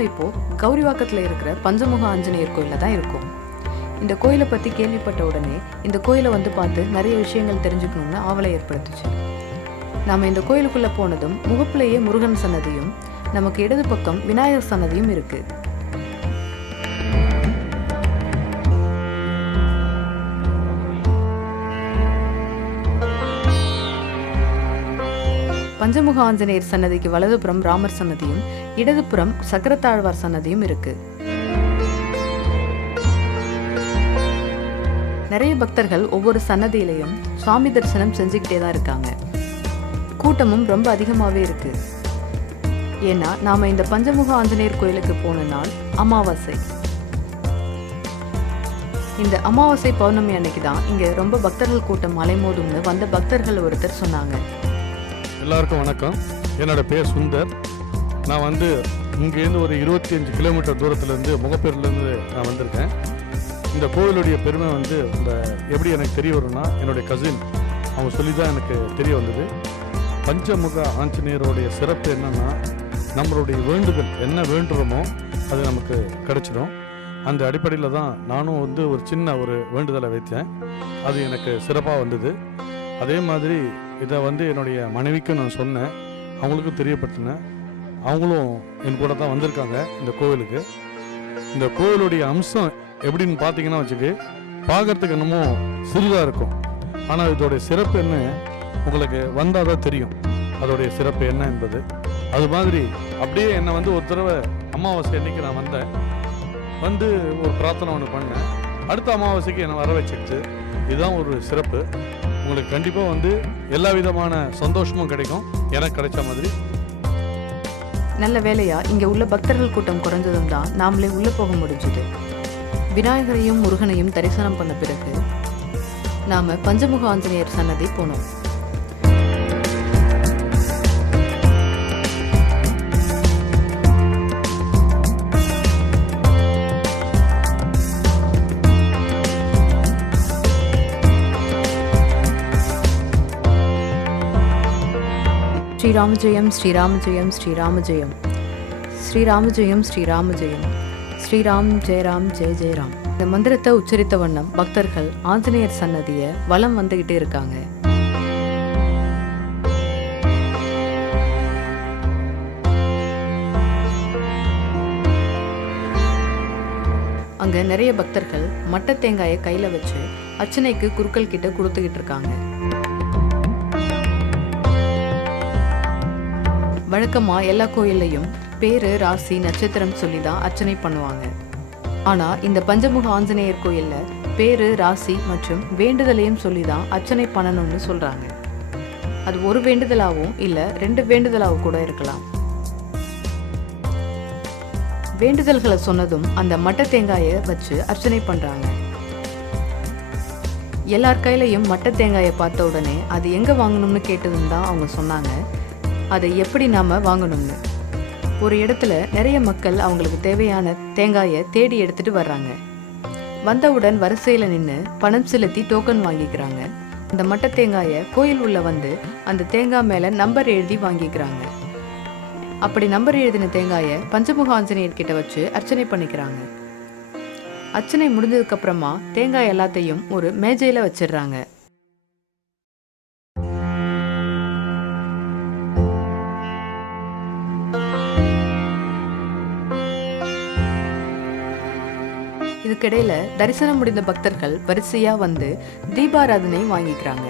நாம் இப்போது கௌரிவாக்கத்தில் இருக்கிற பஞ்சமுக ஆஞ்சநேயர் கோயிலில் தான் இருக்கோம். இந்த கோயிலை பற்றி கேள்விப்பட்ட உடனே இந்த கோயிலை வந்து பார்த்து நிறைய விஷயங்கள் தெரிஞ்சுக்கணும்னு ஆவலை ஏற்படுத்துச்சு. நாம் இந்த கோயிலுக்குள்ளே போனதும் முகப்புலேயே முருகன் சன்னதியும் நமக்கு இடது பக்கம் விநாயகர் சன்னதியும் இருக்குது பஞ்சமுக ஆஞ்சநேயர் சன்னதிக்கு வலதுபுறம் ராமர் சன்னதியும் இடதுபுறம் சக்கரத்தாழ்வார் சன்னதியும் இருக்கு. நிறைய பக்தர்கள் ஒவ்வொரு சன்னதியிலையும் சுவாமி தரிசனம் செஞ்சுக்கிட்டே தான் இருக்காங்க. கூட்டமும் ரொம்ப அதிகமாகவே இருக்கு. ஏன்னா நாம இந்த பஞ்சமுக ஆஞ்சநேயர் கோயிலுக்கு போன நாள் அமாவாசை. இந்த அமாவாசை பௌர்ணமி அன்னைக்கு தான் இங்க ரொம்ப பக்தர்கள் கூட்டம் மலைமோதும்னு வந்த பக்தர்கள் ஒருத்தர் சொன்னாங்க. எல்லாருக்கும் வணக்கம். என்னோட பேர் சுந்தர். நான் வந்து இங்கேருந்து ஒரு இருபத்தி அஞ்சு கிலோமீட்டர் தூரத்துலேருந்து முகப்பேர்லேருந்து நான் வந்திருக்கேன். இந்த கோவிலுடைய பெருமை வந்து இந்த எப்படி எனக்கு தெரிய வரும்னா என்னுடைய கசின் அவங்க சொல்லி தான் எனக்கு தெரிய வந்தது. பஞ்சமுக ஆஞ்சநேயருடைய சிறப்பு என்னென்னா நம்மளுடைய வேண்டுதல் என்ன வேண்டுறோமோ அது நமக்கு கிடச்சிடும் அந்த அடிப்படையில் தான் நானும் வந்து ஒரு சின்ன ஒரு வேண்டுதலை வைத்தேன். அது எனக்கு சிறப்பாக வந்தது. அதே மாதிரி இதை வந்து என்னுடைய மனைவிக்கும் நான் சொன்னேன். அவங்களுக்கும் தெரியப்பட்டுனேன் அவங்களும் என் கூட தான் வந்திருக்காங்க இந்த கோவிலுக்கு. இந்த கோவிலுடைய அம்சம் எப்படின்னு பார்த்தீங்கன்னா வச்சுக்கு பார்க்கறதுக்கு என்னமோ சிறிதாக இருக்கும். ஆனால் இதோடைய சிறப்பு என்ன? உங்களுக்கு வந்தால் தான் தெரியும். அதோடைய சிறப்பு என்ன என்பது. அது மாதிரி அப்படியே என்னை வந்து ஒரு தடவை அமாவாசை அன்னைக்கு நான் வந்தேன். வந்து ஒரு பிரார்த்தனை ஒன்று பண்ணேன். அடுத்த அமாவாசைக்கு என்னை வர வச்சிருச்சு இதுதான் ஒரு சிறப்பு. உங்களுக்கு கண்டிப்பாக வந்து எல்லா விதமான சந்தோஷமும் கிடைக்கும். எனக்கு கிடைச்ச மாதிரி. நல்ல வேலையா இங்க உள்ள பக்தர்கள் கூட்டம் குறைஞ்சதும் தான் நாமளே உள்ள போக முடிஞ்சுது. விநாயகரையும் முருகனையும் தரிசனம் பண்ண பிறகு நாம பஞ்சமுக ஆஞ்சநேயர் சன்னதி போனோம். ஸ்ரீராம ஜெயம் ஸ்ரீராம ஜெயம் ஸ்ரீராம ஜெயம் ஸ்ரீராம ஜெயம் ஸ்ரீராம ஜெயம் ஸ்ரீராம் ஜெயராம் ஜெய ஜெயராம். இந்த மந்திரத்தை உச்சரித்த வண்ணம் பக்தர்கள் ஆஞ்சநேயர் சன்னதியை வலம் வந்துகிட்டே இருக்காங்க. அங்க நிறைய பக்தர்கள் மட்டை தேங்காயை கையில வச்சு அர்ச்சனைக்கு குருக்கள் கிட்ட கொடுத்துக்கிட்டு இருக்காங்க. வழக்கமா எல்லா கோயில்லையும் பேரு ராசி நட்சத்திரம் சொல்லி தான் அர்ச்சனை பண்ணுவாங்க. ஆனா இந்த பஞ்சமுக ஆஞ்சநேயர் கோயிலில் பேரு ராசி மற்றும் வேண்டுதலையும் சொல்லி தான் அர்ச்சனை பண்ணணும்னு சொல்றாங்க. அது ஒரு வேண்டுதலாகவும் இல்ல ரெண்டு வேண்டுதலாகவும் கூட இருக்கலாம். வேண்டுதல்களை சொன்னதும் அந்த மட்டை தேங்காயை வச்சு அர்ச்சனை பண்றாங்க. எல்லார் கையிலையும் மட்டை தேங்காயை பார்த்த உடனே அது எங்க வாங்கணும்னு கேட்டதும் தான் அவங்க சொன்னாங்க. அதை எப்படி நாம் வாங்கணும்னு. ஒரு இடத்துல நிறைய மக்கள் அவங்களுக்கு தேவையான தேங்காயை தேடி எடுத்துட்டு வர்றாங்க. வந்தவுடன் வரிசையில் நின்று பணம் செலுத்தி டோக்கன் வாங்கிக்கிறாங்க. அந்த மட்ட தேங்காயை கோயில் உள்ள வந்து அந்த தேங்காய் மேலே நம்பர் எழுதி வாங்கிக்கிறாங்க. அப்படி நம்பர் எழுதின தேங்காயை பஞ்சமுக ஆஞ்சநேயர் கிட்ட வச்சு அர்ச்சனை பண்ணிக்கிறாங்க. அர்ச்சனை முடிஞ்சதுக்கப்புறமா தேங்காய் எல்லாத்தையும் ஒரு மேஜையில் வச்சிடுறாங்க. இதுக்கிடையில தரிசனம் முடிந்த பக்தர்கள் வரிசையா வந்து தீபாராதனை வாங்கிக்கிறாங்க.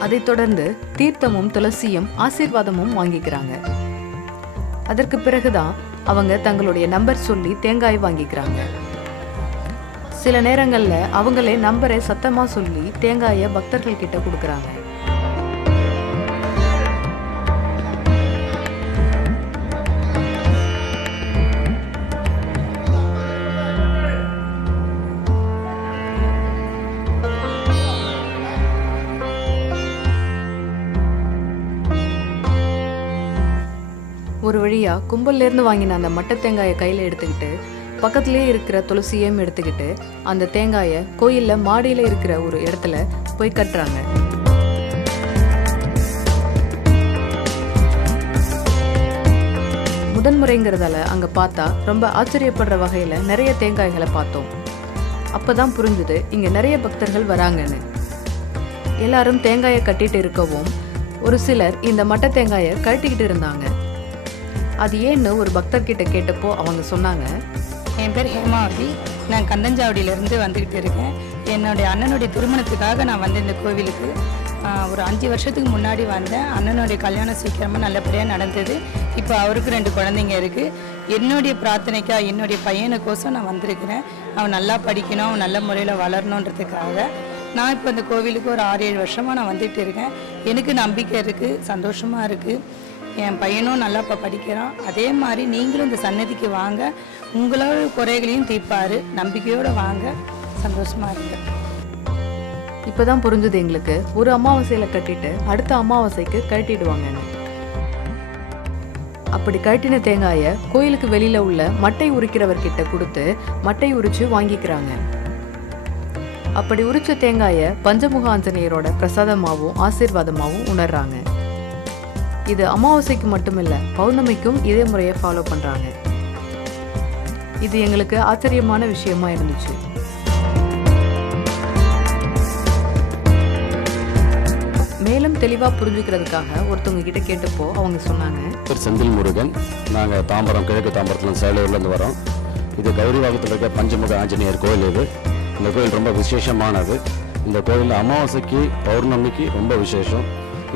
அதைத் தொடர்ந்து தீர்த்தமும் துளசியும் ஆசீர்வாதமும் வாங்கிக்கிறாங்க. அதற்கு பிறகுதான் அவங்க தங்களுடைய நம்பர் சொல்லி தேங்காய் வாங்கிக்கிறாங்க. சில நேரங்களில் அவங்களே நம்பரை சத்தமா சொல்லி தேங்காயை பக்தர்கள் கிட்ட கொடுக்குறாங்க. ஒரு வழியா கும்பல்லேருந்து வாங்கின அந்த மட்டை தேங்காயை கையில எடுத்துக்கிட்டு பக்கத்திலே இருக்கிற துளசியையும் எடுத்துக்கிட்டு அந்த தேங்காயை கோயில்ல மாடியில இருக்கிற ஒரு இடத்துல போய் கட்டுறாங்க. முதன்முறைங்கிறதால அங்கே பார்த்தா ரொம்ப ஆச்சரியப்படுற வகையில் நிறைய தேங்காய்களை பார்த்தோம். அப்போ தான் புரிஞ்சுது இங்கே நிறைய பக்தர்கள் வராங்கன்னு. எல்லாரும் தேங்காயை கட்டிட்டு இருக்கவும் ஒரு சிலர் இந்த மட்டை தேங்காயை கழட்டிக்கிட்டு இருந்தாங்க. அது ஏன்னு ஒரு பக்தர்கிட்ட கேட்டப்போ அவங்க சொன்னாங்க. என் பேர் ஹேமாவதி நான் கந்தஞ்சாவடியிலேருந்து வந்துக்கிட்டு இருக்கேன். என்னுடைய அண்ணனுடைய திருமணத்துக்காக நான் வந்தேன் இந்த கோவிலுக்கு. ஒரு அஞ்சு வருஷத்துக்கு முன்னாடி வந்தேன். அண்ணனுடைய கல்யாணம் சீக்கிரமாக நல்லபடியாக நடந்தது. இப்போ அவருக்கு ரெண்டு குழந்தைங்க இருக்குது என்னுடைய பிரார்த்தனைக்காக என்னுடைய பையனுக்கோசம் நான் வந்திருக்கிறேன். அவன் நல்லா படிக்கணும் அவன் நல்ல முறையில் வளரணுன்றதுக்காக. நான் இப்போ இந்த கோவிலுக்கு ஒரு ஆறு ஏழு வருஷமாக நான் வந்துட்டு இருக்கேன். எனக்கு நம்பிக்கை இருக்குது சந்தோஷமாக இருக்குது என் பையனும் நல்லா இப்போ படிக்கிறான். அதே மாதிரி நீங்களும் இந்த சன்னதிக்கு வாங்க. உங்களோட குறைகளையும் தீர்ப்பாரு. நம்பிக்கையோடு வாங்க. சந்தோஷமா இருங்க. இப்போ தான் புரிஞ்சுது எங்களுக்கு. ஒரு அமாவாசையில் கட்டிட்டு அடுத்த அமாவாசைக்கு கழட்டிடுவாங்கன்னு அப்படி கழட்டின தேங்காயை கோயிலுக்கு வெளியில் உள்ள மட்டை உரிக்கிறவர்கிட்ட கொடுத்து மட்டை உரிச்சு வாங்கிக்கிறாங்க. அப்படி உரிச்ச தேங்காயை பஞ்சமுக ஆஞ்சநேயரோட பிரசாதமாகவும் ஆசீர்வாதமாகவும் உணர்றாங்க. இது அமாவாசைக்கு மட்டுமில்லை பௌர்ணமிக்கும் இதே முறையை ஃபாலோ பண்ணுறாங்க இது எங்களுக்கு ஆச்சரியமான விஷயமா இருந்துச்சு. மேலும் தெளிவாக புரிஞ்சுக்கிறதுக்காக ஒருத்தவங்க கிட்ட கேட்டப்போ அவங்க சொன்னாங்க. பேர் செந்தில் முருகன் நாங்கள் தாம்பரம் கிழக்கு தாம்பரத்தில் சேலூர்லேருந்து வரோம். இது கௌரிவாகத்தில் இருக்க பஞ்சமுக ஆஞ்சநேயர் கோயில் இது. இந்த கோயில் ரொம்ப விசேஷமானது. இந்த கோயில் அமாவாசைக்கு பௌர்ணமிக்கு ரொம்ப விசேஷம்.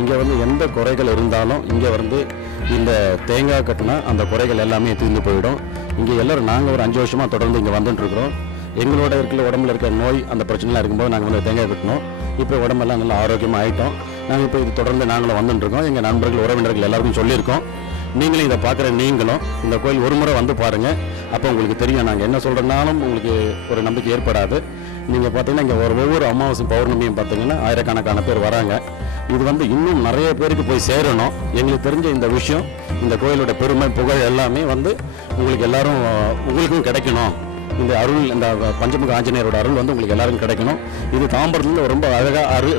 இங்கே வந்து எந்த குறைகள் இருந்தாலும் இங்கே வந்து இந்த தேங்காய் கட்டினா அந்த குறைகள் எல்லாமே தீர்ந்து போயிடும். இங்கே எல்லோரும் நாங்கள் ஒரு அஞ்சு வருஷமாக தொடர்ந்து இங்கே வந்துட்டுருக்குறோம். எங்களோட இருக்கிற உடம்புல இருக்கிற நோய் அந்த பிரச்சனைலாம் இருக்கும்போது நாங்கள் வந்து தேங்காய் கட்டினோம். இப்போ உடம்பெல்லாம் நல்லா ஆரோக்கியமாக ஆகிட்டோம் நாங்கள் இப்போ இது தொடர்ந்து நாங்களும் வந்துட்டுருக்கோம். எங்கள் நண்பர்கள் உறவினர்கள் எல்லாருக்கும் சொல்லியிருக்கோம். நீங்களும் இதை பார்க்குற நீங்களும் இந்த கோயில் ஒரு முறை வந்து பாருங்கள் அப்போ உங்களுக்கு தெரியும் நாங்கள் என்ன சொல்கிறனாலும் உங்களுக்கு ஒரு நம்பிக்கை ஏற்படாது. நீங்கள் பார்த்தீங்கன்னா இங்கே ஒரு ஒவ்வொரு அமாவாசை பௌர்ணமியும் பார்த்தீங்கன்னா ஆயிரக்கணக்கான பேர் வராங்க. இது வந்து இன்னும் நிறைய பேருக்கு போய் சேரணும். எங்களுக்கு தெரிஞ்ச இந்த விஷயம் இந்த கோயிலோட பெருமை புகழ் எல்லாமே வந்து உங்களுக்கு எல்லாரும் உங்களுக்கும் கிடைக்கணும். இந்த அருள் இந்த பஞ்சமுக ஆஞ்சநேயரோட அருள் வந்து உங்களுக்கு எல்லாரும் கிடைக்கணும். இது தாம்பரத்துலேருந்து ரொம்ப அழகாக அரு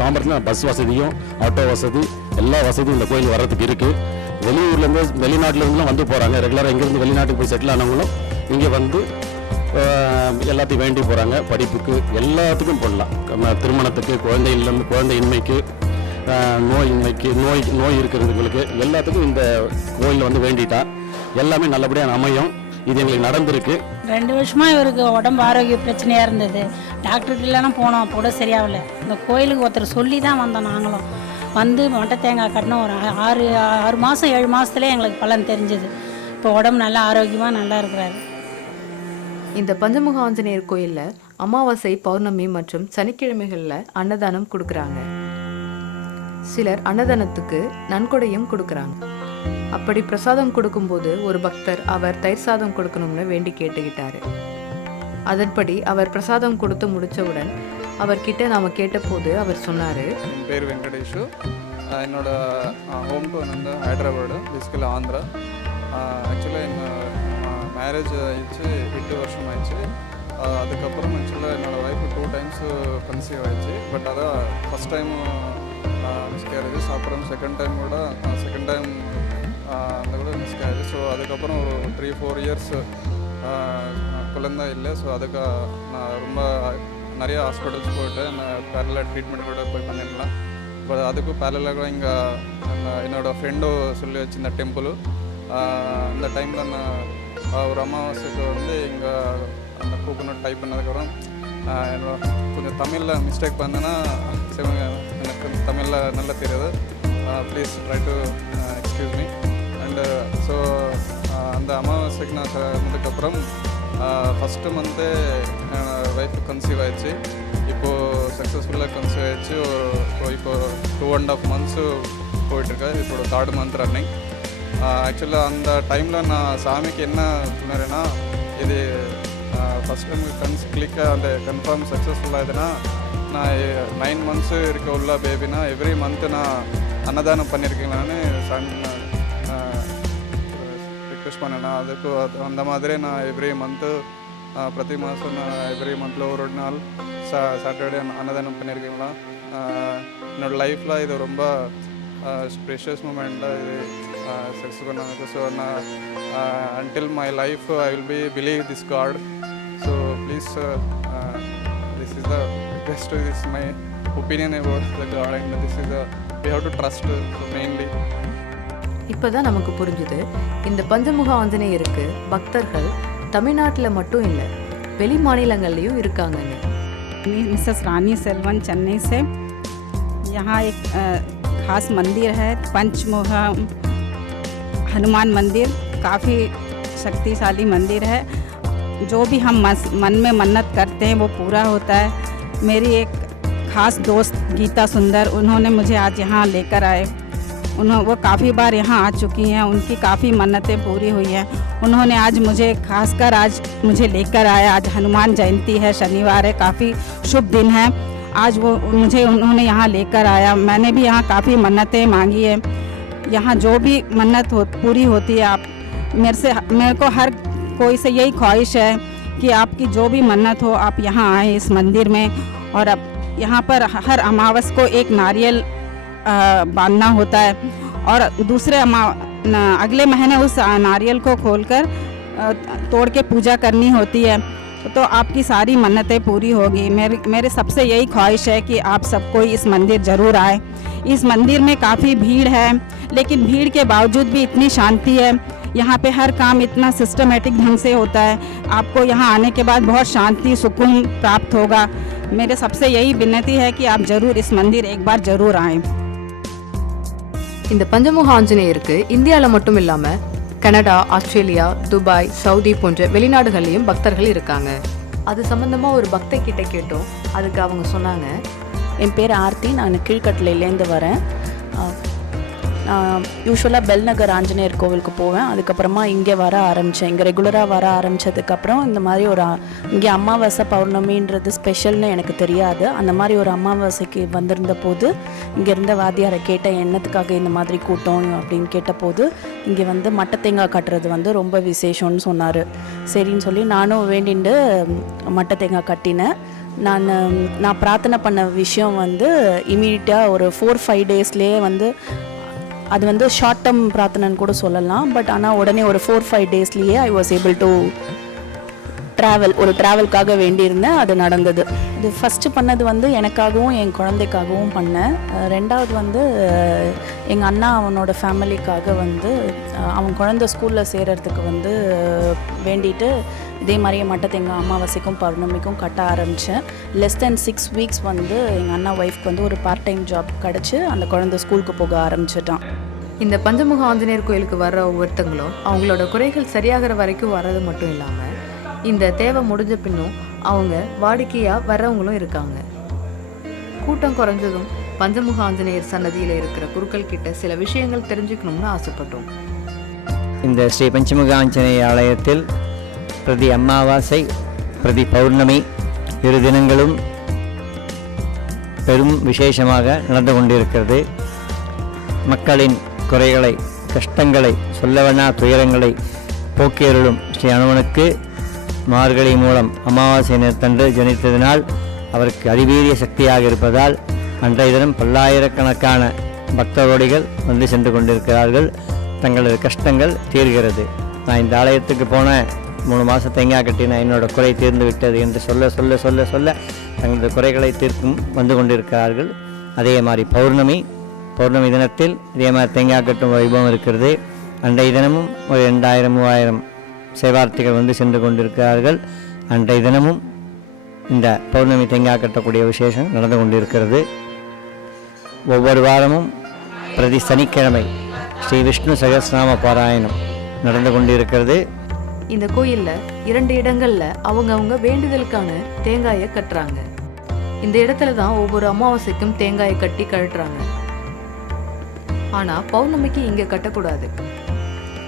தாம்பரத்தில் பஸ் வசதியும் ஆட்டோ வசதி எல்லா வசதியும் இந்த கோயில் வர்றதுக்கு இருக்குது வெளியூர்லேருந்து வெளிநாட்டிலேருந்துலாம் வந்து போகிறாங்க ரெகுலராக எங்கேருந்து வெளிநாட்டுக்கு போய் செட்டில் ஆனவங்களும் இங்கே வந்து எல்லாத்தையும் வேண்டி போகிறாங்க படிப்புக்கு எல்லாத்துக்கும் போடலாம். திருமணத்துக்கு குழந்தை இல்லம் குழந்தையின்மைக்கு நோய் இன்மைக்கு நோய் நோய் இருக்கிறவங்களுக்கு எல்லாத்துக்கும் இந்த கோயிலில் வந்து வேண்டிட்டா. எல்லாமே நல்லபடியாக அமையும். இது எங்களுக்கு நடந்திருக்கு. ரெண்டு வருஷமாக இவருக்கு உடம்பு ஆரோக்கிய பிரச்சனையாக இருந்தது. டாக்டர்கிட்ட இல்லைனா போனோம் அப்போ கூட சரியாகல. இந்த கோயிலுக்கு ஒருத்தர் சொல்லி தான் வந்தோம் நாங்களும். வந்து மொட்டை தேங்காய் கட்டினோம். ஒரு ஆறு ஆறு மாதம் ஏழு மாதத்துலேயே எங்களுக்கு பலன் தெரிஞ்சது. இப்போ உடம்பு நல்லா ஆரோக்கியமாக நல்லா இருக்கிறாரு. இந்த பஞ்சமுக ஆஞ்சநேயர் கோயிலில் அமாவாசை பௌர்ணமி மற்றும் சனிக்கிழமைகளில் அன்னதானம் கொடுக்குறாங்க. சிலர் அன்னதானத்துக்கு நன்கொடையும் கொடுக்கறாங்க. அப்படி பிரசாதம் கொடுக்கும்போது ஒரு பக்தர் அவர் தயிர் சாதம் கொடுக்கணும்னு வேண்டி கேட்டுக்கிட்டாரு. அதன்படி அவர் பிரசாதம் கொடுத்து முடிச்சவுடன் அவர்கிட்ட நாம கேட்டபோது அவர் சொன்னார். என் பேர் வெங்கடேஷு. என்னோட ஹோம் டவுன் வந்து ஹைதராபாடு பேசிக்கலி ஆந்திரா. ஆக்சுவலாக என்ன மேரேஜ் ஆயிடுச்சு எட்டு வருஷம் ஆயிடுச்சு. அதுக்கப்புறம் ஆக்சுவலாக என்னோடய வைஃப் டூ டைம்ஸ் கன்சீவ் ஆயிடுச்சு. பட் அதான் ஃபஸ்ட் டைம் மிஸ்கேரேஜஸ் அப்புறம் செகண்ட் டைம் கூட செகண்ட் டைம் அந்த கூட மிஸ்கேரேஜ் ஸோ அதுக்கப்புறம் ஒரு த்ரீ ஃபோர் இயர்ஸ் குழந்தை இல்லை. ஸோ அதுக்கு நான் ரொம்ப நிறைய ஹாஸ்பிட்டல்ஸ் போயிட்டு நான் பேரலாக ட்ரீட்மெண்ட் கூட போய் பண்ணிடலாம் பட் அதுக்கும் பேரலாக இங்கே என்னோடய ஃப்ரெண்டு சொல்லி வச்சிருந்த டெம்பிள் அந்த டைமில் நான் ஒரு அமாவாசைக்கு வந்து இங்கே அந்த கூப்பனட் டைப் பண்ணதுக்கப்புறம் என்னோட கொஞ்சம் தமிழில் மிஸ்டேக் பண்ணேன்னா சிவங்க எனக்கு தமிழில் நல்லா தெரியாது. Please try to excuse me and so அந்த அமாவாசைக்கு நான் வந்ததுக்கப்புறம் ஃபஸ்ட்டு மந்த்து ஒய்ஃப் கன்சீவ் ஆயிடுச்சு. இப்போது சக்ஸஸ்ஃபுல்லாக கன்சீவ் ஆயிடுச்சு. ஒரு இப்போ டூ அண்ட் ஆஃப் மந்த்ஸு போயிட்டுருக்கு இப்போ தேர்ட் மந்த் ரன்னிங் ஆக்சுவலாக அந்த டைமில் நான் சாமிக்கு என்ன சொன்னேன்னா இது ஃபஸ்ட் டைம் கன்ஸ் கிளிக்காக அந்த கன்ஃபார்ம் சக்ஸஸ்ஃபுல்லாக இதுனா நான் நைன் மந்த்ஸு இருக்க உள்ள பேபினா எவ்ரி மந்த்து நான் அன்னதானம் பண்ணியிருக்கீங்களான்னு சன் ரிக்வெஸ்ட் பண்ணேன் அதுக்கு அது- அந்த மாதிரி நான் எவ்ரி மந்த்து பிரதி மாதம் நான் எவ்ரி மந்தில் ஒரு நாள் சா சாட்டர்டே அன்னதானம் பண்ணியிருக்கீங்களா என்னோடய என்னோட லைஃப்பில் இது ரொம்ப ஸ்பெஷஸ் மூமெண்ட்டாக இது sex economics. So uh, until my life, I will be believe this God. So please, this is the best. This is my opinion about the God, and this is the we have to trust mainly. இப்போ தான் நமக்கு புரிஞ்சுது இந்த பஞ்சமுக ஆஞ்சநேயருக்கு பக்தர்கள் தமிழ்நாட்டில் மட்டும் இல்லை வெளி மாநிலங்கள்லையும் இருக்காங்கன்னு மிஸ்ஸஸ் ராணி செல்வன் சென்னை से यहाँ एक खास मंदिर है पंचमुहा हनुमान मंदिर काफ़ी शक्तिशाली मंदिर है। जो भी हम मन में मन्नत करते हैं, वो पूरा होता है। मेरी एक खास दोस्त गीता सुंदर, उन्होंने मुझे आज यहाँ लेकर आए। उन्हों, वो काफ़ी बार यहाँ आ चुकी हैं, उनकी काफ़ी मन्नतें पूरी हुई हैं। उन्होंने आज मुझे, खासकर आज मुझे लेकर आया आज हनुमान जयंती है, शनिवार है, काफ़ी शुभ दिन है। आज वो, मुझे उन्होंने यहाँ लेकर आया। मैंने भी यहाँ काफ़ी मन्नतें मांगी है। यहाँ जो भी मन्नत हो, पूरी होती है, आप मेरे से, मेरे को हर कोई से यही ख्वाहिश है कि आपकी जो भी मन्नत हो, आप यहाँ आए इस मंदिर में और अब यहाँ पर हर अमावस को एक नारियल बांधना होता है और दूसरे अगले महीने उस नारियल को खोलकर तोड़ के पूजा करनी होती है। तो आपकी सारी मन्नतें पूरी होगी। मेरे मेरे सबसे यही ख्वाहिश है कि आप सब कोई इस मंदिर ज़रूर आए। इस मंदिर में काफ़ी भीड़ है। लेकिन भीड़ के बावजूद भी इतनी शांति है यहाँ पे हर काम इतना सिस्टमेटिक ढंग से होता है आपको यहाँ आने के बाद बहुत शांति सुकून प्राप्त होगा मेरे सबसे यही विनती है कि आप ज़रूर इस मंदिर एक बार ज़रूर आएँ இந்த பஞ்சமுக ஆஞ்சநேயருக்கு இந்தியாவில் மட்டும் இல்லாமல் கனடா ஆஸ்திரேலியா துபாய் சவுதி போன்ற வெளிநாடுகள்லையும் பக்தர்கள் இருக்காங்க அது சம்பந்தமா ஒரு பக்தை கிட்ட கேட்டோம் அதுக்கு அவங்க சொன்னாங்க என் பேர் ஆர்த்தி நான் கீழ்கட்டளையிலேருந்து வரேன் அஹ், நான் யூஸ்வலாக பெல்நகர் ஆஞ்சநேயர் கோவிலுக்கு போவேன். அதுக்கப்புறமா இங்கே வர ஆரம்பித்தேன் இங்கே ரெகுலராக வர ஆரம்பித்ததுக்கப்புறம் இந்த மாதிரி ஒரு இங்கே அமாவாசை பௌர்ணமின்றது ஸ்பெஷல்னு எனக்கு தெரியாது. அந்த மாதிரி ஒரு அமாவாசைக்கு வந்திருந்த போது இங்கே இருந்த வாத்தியாரை கேட்டேன் என்னத்துக்காக இந்த மாதிரி கூட்டம் அப்படின்னு கேட்டபோது இங்கே வந்து மட்டை தேங்காய் கட்டுறது வந்து ரொம்ப விசேஷம்னு சொன்னார். சரின்னு சொல்லி நானும் வேண்டிண்டு மட்டை தேங்காய் கட்டினேன். நான் நான் பிரார்த்தனை பண்ண விஷயம் வந்து இமீடியட்டாக ஒரு ஃபோர் ஃபைவ் டேஸ்லேயே வந்து அது வந்து ஷார்ட் டேர்ம் பிரார்த்தனைன்னு கூட சொல்லலாம். பட் ஆனால் உடனே ஒரு four five டேஸ்லேயே I was able to travel ஒரு ட்ராவல்காக வேண்டியிருந்தேன். அது நடந்தது. இது ஃபஸ்ட்டு பண்ணது வந்து எனக்காகவும் என் குழந்தைக்காகவும் பண்ணேன். ரெண்டாவது வந்து எங்கள் அண்ணா அவனோட ஃபேமிலிக்காக வந்து அவன் குழந்தை ஸ்கூலில் சேர்கிறதுக்கு வந்து வேண்டிட்டு இதே மாதிரியே மட்டத்தேங்காய் அமாவாசைக்கும் பௌர்ணமிக்கும் கட்ட ஆரம்பித்தேன் லெஸ் தென் சிக்ஸ் வீக்ஸ் வந்து எங்கள் அண்ணா ஒய்ஃப்க்கு வந்து ஒரு பார்ட் டைம் ஜாப் கிடச்சி அந்த குழந்தை ஸ்கூலுக்கு போக ஆரம்பிச்சிட்டான். இந்த பஞ்சமுக ஆஞ்சநேயர் கோயிலுக்கு வர்ற ஒவ்வொருத்தங்களும் அவங்களோட குறைகள் சரியாகிற வரைக்கும் வர்றது மட்டும் இல்லாமல் இந்த தேவை முடிஞ்ச பின்னும் அவங்க வாடிக்கையாக வர்றவங்களும் இருக்காங்க. கூட்டம் குறைஞ்சதும் பஞ்சமுக ஆஞ்சநேயர் சன்னதியில் இருக்கிற குருக்கள் கிட்ட சில விஷயங்கள் தெரிஞ்சுக்கணும்னு ஆசைப்பட்டோம். இந்த ஸ்ரீ பஞ்சமுக ஆஞ்சநேய ஆலயத்தில் பிரதி அமாவாசை பிரதி பௌர்ணமி இரு தினங்களும் பெரும் விசேஷமாக நடந்து கொண்டிருக்கிறது. மக்களின் குறைகளை கஷ்டங்களை சொல்லவனா துயரங்களை போக்கியருளும் ஸ்ரீ அனுமனுக்கு மார்கழி மூலம் அமாவாசை நேர்த்தன்று ஜனித்ததினால் அவருக்கு அறிவீரிய சக்தியாக இருப்பதால் அன்றைய தினம் பல்லாயிரக்கணக்கான பக்தரோடிகள் வந்து சென்று கொண்டிருக்கிறார்கள். தங்களது கஷ்டங்கள் தீர்கிறது. நான் இந்த ஆலயத்துக்கு போன மூணு மாதம் தேங்காய் கட்டின என்னோட குறை தீர்ந்து விட்டது என்று சொல்ல சொல்ல சொல்ல சொல்ல தங்களது குறைகளை தீர்க்கும் வந்து கொண்டிருக்கிறார்கள். அதே மாதிரி பௌர்ணமி பௌர்ணமி தினத்தில் இதே மாதிரி தேங்காய் கட்டும் வைபவம் இருக்கிறது. அன்றைய தினமும் ஒரு ரெண்டாயிரம் மூவாயிரம் சேவார்த்திகள் வந்து சென்று கொண்டிருக்கிறார்கள். அன்றைய தினமும் இந்த பௌர்ணமி தேங்காய் கட்டக்கூடிய விசேஷம் நடந்து கொண்டிருக்கிறது. ஒவ்வொரு வாரமும் பிரதி சனிக்கிழமை ஸ்ரீ விஷ்ணு சகசிரநாம பாராயணம் நடந்து கொண்டிருக்கிறது. இந்த கோயில்ல இரண்டு இடங்கள்ல அவங்கவங்க வேண்டுதலுக்கான தேங்காயை கட்டுறாங்க. இந்த இடத்துல தான் ஒவ்வொரு அமாவாசைக்கும் தேங்காயை கட்டி கழட்டுறாங்க. ஆனா பௌர்ணமிக்கு இங்க கட்டக்கூடாது.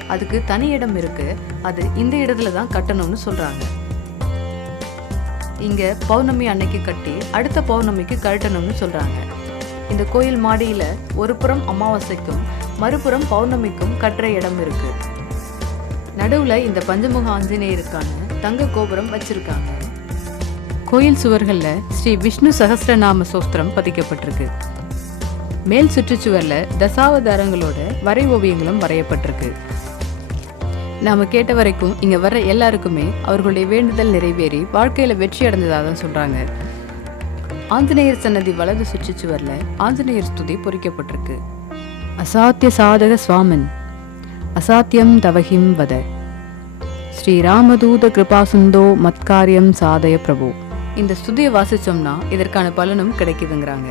அதுக்கு தனி இடம் இருக்கு. அது இந்த இடத்துல தான் கட்டணும்னு சொல்றாங்க. இங்க பௌர்ணமி அன்னைக்கு கட்டி அடுத்த பௌர்ணமிக்கு கழட்டணும்னு சொல்றாங்க. இந்த கோயில் மாடியில ஒரு புறம் அமாவாசைக்கும் மறுபுறம் பௌர்ணமிக்கும் கட்டுற இடம் இருக்கு. நடுவுல இந்த பஞ்சமுக ஆஞ்சநேயருக்கான தங்க கோபுரம் வச்சிருக்காங்க. கோயில் சுவர்கள்ல ஸ்ரீ விஷ்ணு சகஸ்ரநாம சோஸ்திரம் பதிக்கப்பட்டிருக்கு. மேல் சுற்றுச்சுவர்ல தசாவதாரங்களோட வரை ஓவியங்களும் வரையப்பட்டிருக்கு. நாம கேட்ட வரைக்கும் இங்க வர்ற எல்லாருக்குமே அவர்களுடைய வேண்டுதல் நிறைவேறி வாழ்க்கையில வெற்றி அடைஞ்சதாக தான் சொல்றாங்க. ஆஞ்சநேயர் சன்னதி வலது சுற்றுச்சுவர்ல ஆஞ்சநேயர் ஸ்துதி பொறிக்கப்பட்டிருக்கு. அசாத்திய சாதக சுவாமன். அசாத்தியம் தவஹிம் வத. ஸ்ரீராமதூத கிருபாசுந்தோ மத்காரியம் சாதய பிரபு. இந்த ஸ்துதியை வாசிச்சோம்னா இதற்கான பலனும் கிடைக்குதுங்கிறாங்க.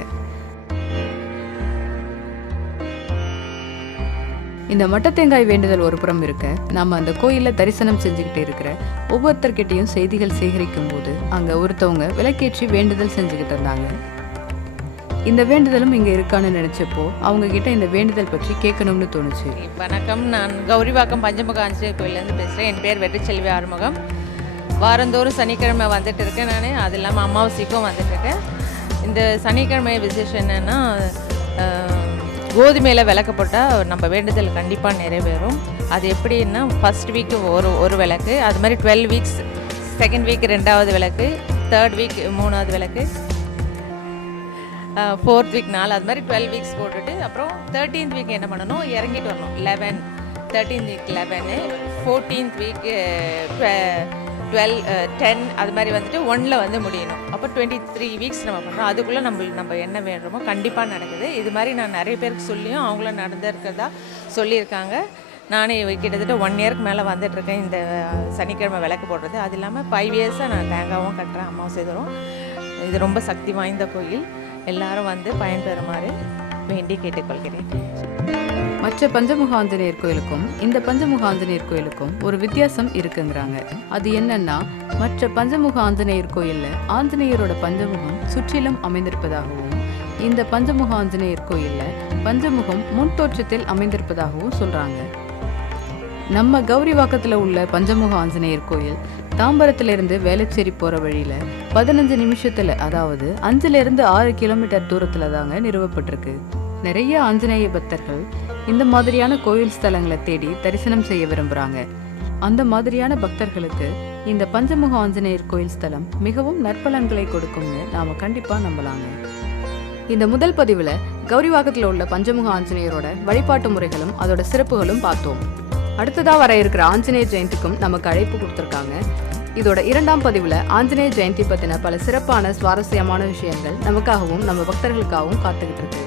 இந்த மட்டத்தேங்காய் வேண்டுதல் ஒரு புறம் இருக்க நாம அந்த கோயில்ல தரிசனம் செஞ்சுக்கிட்டு இருக்கிற ஒவ்வொருத்தர்கிட்டையும் செய்திகள் சேகரிக்கும் போது அங்க ஒருத்தவங்க விளக்கேற்றி வேண்டுதல் செஞ்சுக்கிட்டு இருந்தாங்க. இந்த வேண்டுதலும் இங்கே இருக்கான்னு நினச்சப்போ அவங்க கிட்ட இந்த வேண்டுதல் பற்றி கேட்கணும்னு தோணுச்சு. வணக்கம். நான் கௌரிவாக்கம் பஞ்சமுக ஆஞ்சநேயர் கோயிலேருந்து பேசுகிறேன் என் பேர் வெற்றிச்செல்வி ஆறுமுகம். வாரந்தோறும் சனிக்கிழமை வந்துட்டு இருக்கேன் நான். அது இல்லாமல் அமாவாசைக்கும் வந்துட்டு இருக்கேன். இந்த சனிக்கிழமை விசேஷம் என்னென்னா கோதுமையில் விளக்கு போட்டால் நம்ம வேண்டுதல் கண்டிப்பாக நிறைவேறும். அது எப்படின்னா ஃபஸ்ட் வீக்கு ஒரு ஒரு விளக்கு. அது மாதிரி டுவெல் வீக்ஸ் செகண்ட் வீக் ரெண்டாவது விளக்கு தேர்ட் வீக் மூணாவது விளக்கு. ஃபோர்த் வீக் நாலு அது மாதிரி டுவெல் வீக்ஸ் போட்டுட்டு அப்புறம் தேர்ட்டீன்த் வீக் என்ன பண்ணணும்? இறங்கிட்டு வரணும். Eleven thirteenth week eleven fourteenth week twelve ten அது மாதிரி வந்துட்டு ஒனில் வந்து முடியணும். அப்போ டுவெண்ட்டி த்ரீ வீக்ஸ் நம்ம பண்ணுறோம் அதுக்குள்ளே நம்ம நம்ம என்ன வேண்டுமோ கண்டிப்பாக நடக்குது. இது மாதிரி நான் நிறைய பேருக்கு சொல்லியும் அவங்களும் நடந்திருக்கிறதா சொல்லியிருக்காங்க. நானே கிட்டத்தட்ட ஒன் இயருக்கு மேலே வந்துட்டுருக்கேன். இந்த சனிக்கிழமை விளக்கு போடுறது. அது இல்லாமல் ஃபைவ் இயர்ஸாக நான் தேங்காவும் கட்டுறேன் அம்மாவும் தரும் இது ரொம்ப சக்தி வாய்ந்த கோயில். எல்லாரும் வந்து பயன்பெறுமாறு வேண்டி கேட்டுக்கொள்கிறேன். மற்ற பஞ்சமுக ஆஞ்சநேயர் கோயிலுக்கும் இந்த பஞ்சமுக ஆஞ்சநேயர் கோயிலுக்கும் ஒரு வித்தியாசம் இருக்குங்கிறாங்க. அது என்னன்னா மற்ற பஞ்சமுக ஆஞ்சநேயர் கோயில்ல ஆஞ்சநேயரோட பஞ்சமுகம் சுற்றிலும் அமைந்திருப்பதாகவும் இந்த பஞ்சமுக ஆஞ்சநேயர் கோயில்ல பஞ்சமுகம் முன் தோற்றத்தில் அமைந்திருப்பதாகவும் சொல்றாங்க. நம்ம கௌரிவாக்கத்துல உள்ள பஞ்சமுக ஆஞ்சநேயர் கோயில் தாம்பரத்திலிருந்து வேளச்சேரி போகிற வழியில பதினஞ்சு நிமிஷத்துல அதாவது அஞ்சுல இருந்து ஆறு கிலோமீட்டர் தூரத்தில் தாங்க நிறுவப்பட்டிருக்கு. நிறைய ஆஞ்சநேய பக்தர்கள் இந்த மாதிரியான கோயில் ஸ்தலங்களை தேடி தரிசனம் செய்ய விரும்புறாங்க. அந்த மாதிரியான பக்தர்களுக்கு இந்த பஞ்சமுக ஆஞ்சநேயர் கோயில் ஸ்தலம் மிகவும் நற்பலன்களை கொடுக்கும்னு நாம கண்டிப்பா நம்பலாங்க. இந்த முதல் பதிவுல கௌரிவாகத்தில் உள்ள பஞ்சமுக ஆஞ்சநேயரோட வழிபாட்டு முறைகளும் அதோட சிறப்புகளும் பார்த்தோம். அடுத்ததா வர இருக்கிற ஆஞ்சநேயர் ஜெயந்திக்கும் நமக்கு அழைப்பு கொடுத்துருக்காங்க. இதோட இரண்டாம் பதிவுல ஆஞ்சநேய ஜெயந்தி பத்தின பல சிறப்பான சுவாரஸ்யமான விஷயங்கள் நமக்காகவும் நம்ம பக்தர்களுக்காகவும் காத்துக்கிட்டு இருக்கு.